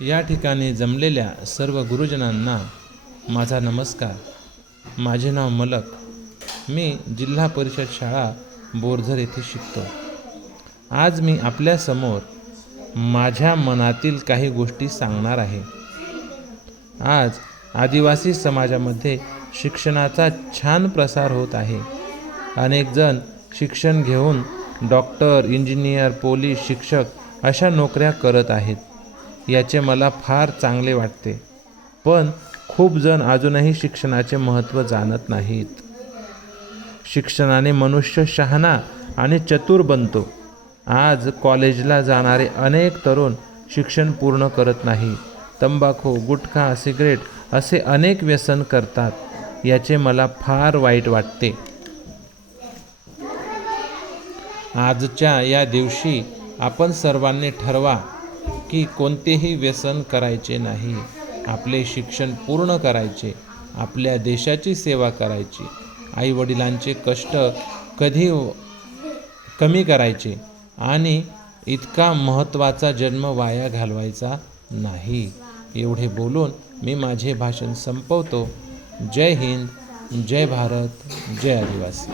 या ठिकाणी जमलेल्या सर्व गुरुजनांना माझा नमस्कार. माझे नाव मलक. मी जिल्हा परिषद शाळा बोरझर येथे शिकतो. आज मी आपल्यासमोर माझ्या मनातील काही गोष्टी सांगणार आहे. आज आदिवासी समाजामध्ये शिक्षणाचा छान प्रसार होत आहे. अनेक जण शिक्षण घेऊन डॉक्टर इंजिनियर पोलीस शिक्षक अशा नोकऱ्या करत आहेत. याचे मला फार चांगले वाटते. पण खूप जण अजूनही शिक्षणाचे महत्त्व जाणत नाहीत. शिक्षणाने मनुष्य शहाणा आणि चतुर बनतो. आज कॉलेजला जाणारे अनेक तरुण शिक्षण पूर्ण करत नाही. तंबाखू गुटखा सिगरेट असे अनेक व्यसन करतात. याचे मला फार वाईट वाटते. आजच्या या दिवशी आपण सर्वांनी ठरवा की कोणतेही व्यसन करायचे नाही. आपले शिक्षण पूर्ण करायचे. आपल्या देशाची सेवा करायची. आईवडिलांचे कष्ट कधी कमी करायचे आणि इतका महत्त्वाचा जन्म वाया घालवायचा नाही. एवढे बोलून मी माझे भाषण संपवतो. जय हिंद जय भारत जय आदिवासी.